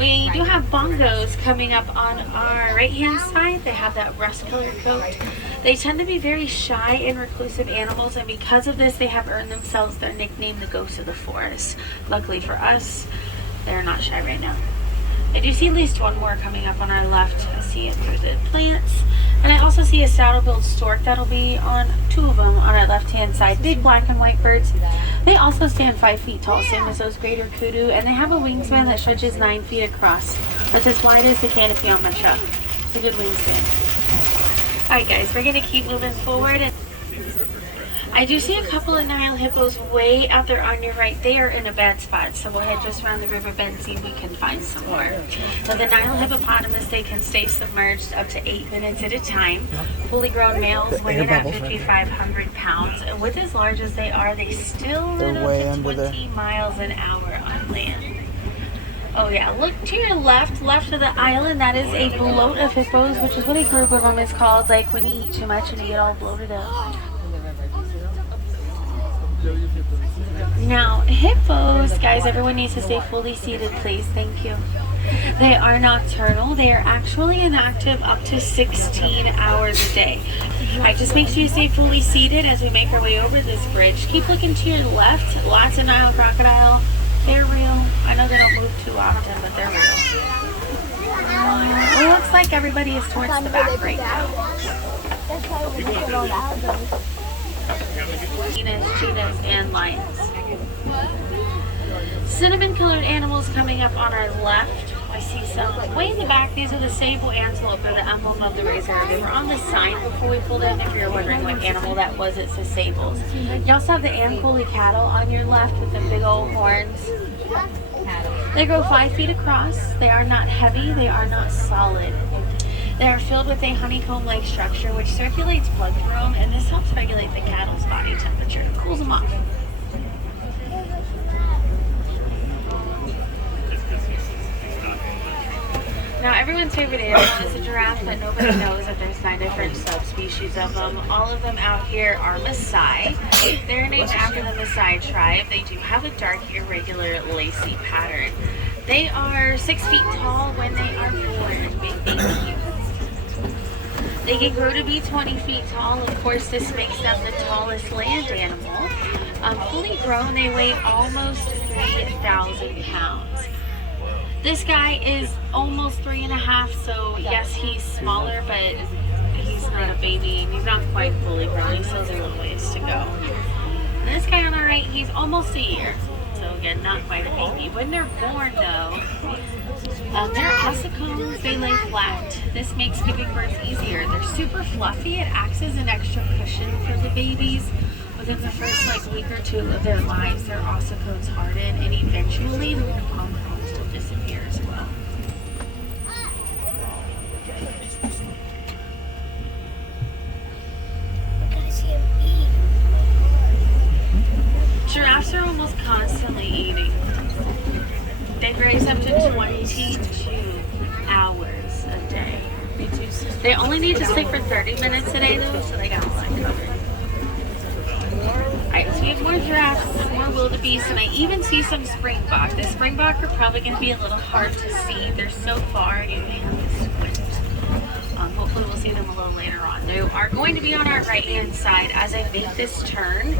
We do have bongos coming up on our right hand side. They have that rust colored coat. They tend to be very shy and reclusive animals, and because of this they have earned themselves their nickname, the ghosts of the forest. Luckily for us, they're not shy right now. I do see at least one more coming up on our left. I see it through the plants. And I also see a saddle-billed stork that'll be on 2 of them on our left-hand side. Big black and white birds. They also stand 5 feet tall, same as those greater kudu, and they have a wingspan that stretches 9 feet across. That's as wide as the canopy on my truck. It's a good wingspan. Alright guys, we're going to keep moving forward. I do see a couple of Nile hippos way out there on your right. They are in a bad spot, so we'll head just around the river bend and see if we can find some more. Now, the Nile hippopotamus, they can stay submerged up to 8 minutes at a time. Fully grown males weighing at 5,500 pounds. And with as large as they are, they still run up to 20 miles an hour on land. Oh yeah, look to your left of the island. That is a bloat of hippos, which is what a group of them is called, like when you eat too much and you get all bloated up. Now, hippos, guys, everyone needs to stay fully seated, please. Thank you. They are nocturnal. They are actually inactive up to 16 hours a day. Alright, just make sure you stay fully seated as we make our way over this bridge. Keep looking to your left. Lots of Nile crocodile. They're real. I know they don't move too often, but they're real. It looks like everybody is towards the back right now. Cheetahs, and lions. Cinnamon colored animals coming up on our left. I see some way in the back. These are the sable antelope. They're the emblem of the reserve. They were on the sign before we pulled in. If you're wondering what animal that was, it says sables. You also have the Ankoli cattle on your left with the big old horns. They grow 5 feet across. They are not heavy. They are not solid. They are filled with a honeycomb-like structure which circulates blood through them, and this helps regulate the cattle's body temperature. It cools them off. Now, everyone's favorite animal is a giraffe, but nobody knows that there's 9 different subspecies of them. All of them out here are Maasai. They're named after the Maasai tribe. They do have a dark, irregular, lacy pattern. They are 6 feet tall when they are born. Big baby. They can grow to be 20 feet tall. Of course, this makes them the tallest land animal. Fully grown, they weigh almost 3,000 pounds. This guy is almost 3.5, so yes, he's smaller, but he's not a baby. He's not quite fully grown. He still has a little ways to go. And this guy on the right, he's almost a year. So again, not quite a baby. When they're born, though, they're ossicones. They lay flat. This makes giving birth easier. They're super fluffy. It acts as an extra cushion for the babies. Within the first week or 2 of their lives, their ossicones harden, and eventually the polycones will disappear as well. Giraffes are almost constantly eating. They graze up to 22 hours a day. They only need to sleep for 30 minutes a day though, so they got a lot covered. Alright, so we have more giraffes, more wildebeest, and I even see some springbok. The springbok are probably going to be a little hard to see. They're so far, you may have to squint. Hopefully we'll see them a little later on. They are going to be on our right hand side as I make this turn.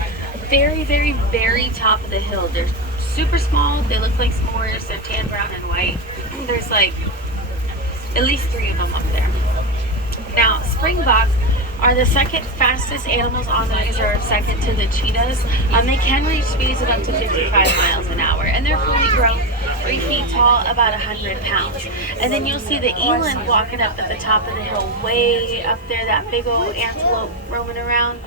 Very, very, very top of the hill. They're super small. They look like s'mores. They're tan, brown, and white. There's like at least 3 of them up there. Now, springbok are the second fastest animals on the reserve, second to the cheetahs. They can reach speeds of up to 55 miles an hour, and they're fully grown, 3 feet tall, about 100 pounds. And then you'll see the eland walking up at the top of the hill, way up there, that big old antelope roaming around.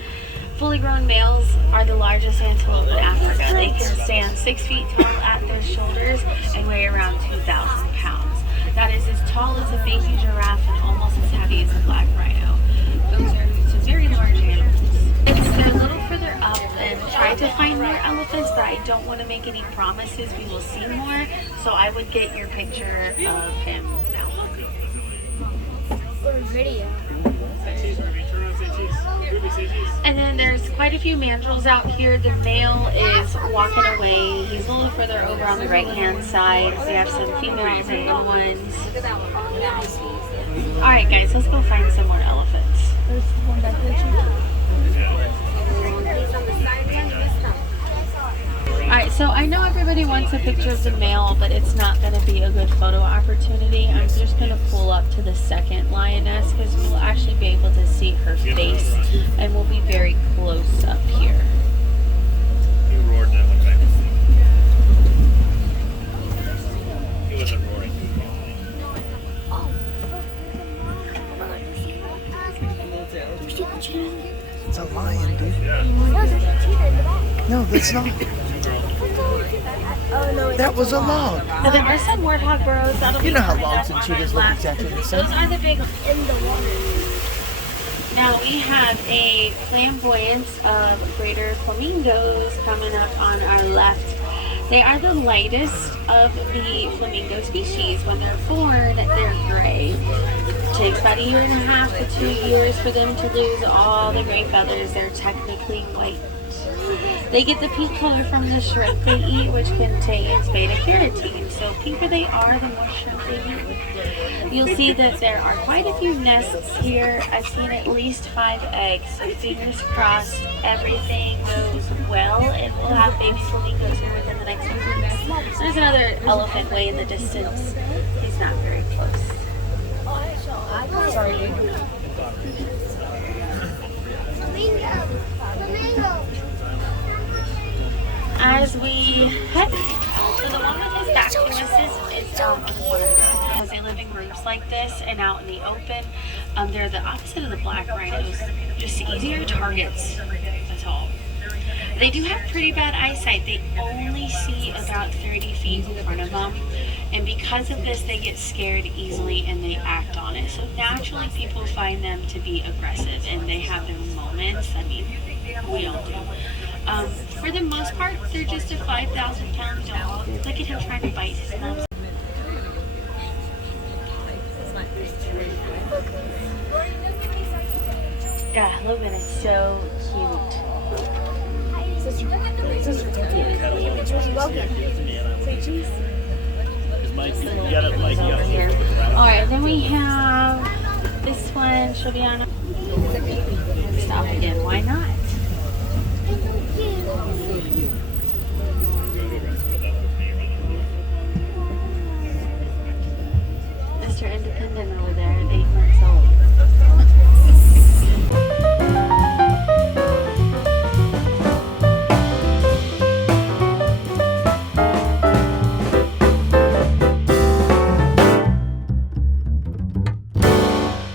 Fully grown males are the largest antelope in Africa. They can stand 6 feet tall at their shoulders and weigh around 2,000 pounds. That is as tall as a baby giraffe and almost as heavy as a black rhino. Those are some very large animals. They're a little further up and try to find more elephants, but I don't want to make any promises we will see more, so I would get your picture of him now. Or video. And then there's quite a few mandrills out here. The male is walking away. He's a little further over on the right-hand side. We have some females and little ones. Alright guys, let's go find some more elephants. There's one back there too. Alright, so I know everybody wants a picture of the male, but it's not going to be a good photo opportunity. I'm just going to pull up to the second lioness because we'll actually be able to see her face, and we'll be very close up here. He roared that one time. He wasn't roaring. It's a lion, dude. Yeah. No, that's not. That was a log. Now, there are some warthog burrows. That'll You be know how coming logs up and on cheetahs our look left. exactly the Those same. are the big. In the water. Now we have a flamboyance of greater flamingos coming up on our left. They are the lightest of the flamingo species. When they're born, they're gray. It takes about 1.5 to 2 years for them to lose all the gray feathers. They're technically white. They get the pink color from the shrimp they eat, which contains beta-carotene. So pinker they are, the more shrimp they eat. You'll see that there are quite a few nests here. I've seen at least 5 eggs. So fingers crossed, everything goes well, and we'll have baby flamingos here within the next few weeks. There's another elephant way in the distance. He's not very close. Sorry. As we head, so the one with his back to us is down on the corner. As they live in groups like this and out in the open, they're the opposite of the black rhinos, just easier targets, that's all. They do have pretty bad eyesight. They only see about 30 feet in front of them, and because of this they get scared easily and they act on it. So naturally people find them to be aggressive, and they have their moments. I mean, we all do. For the most part, they're just a 5,000-pound dog. Look at him trying to bite his thumbs. Yeah, Logan is so cute. Say cheese. Alright, then we have this one. She'll be on. Stop again. Why not? Mr. Independent over there.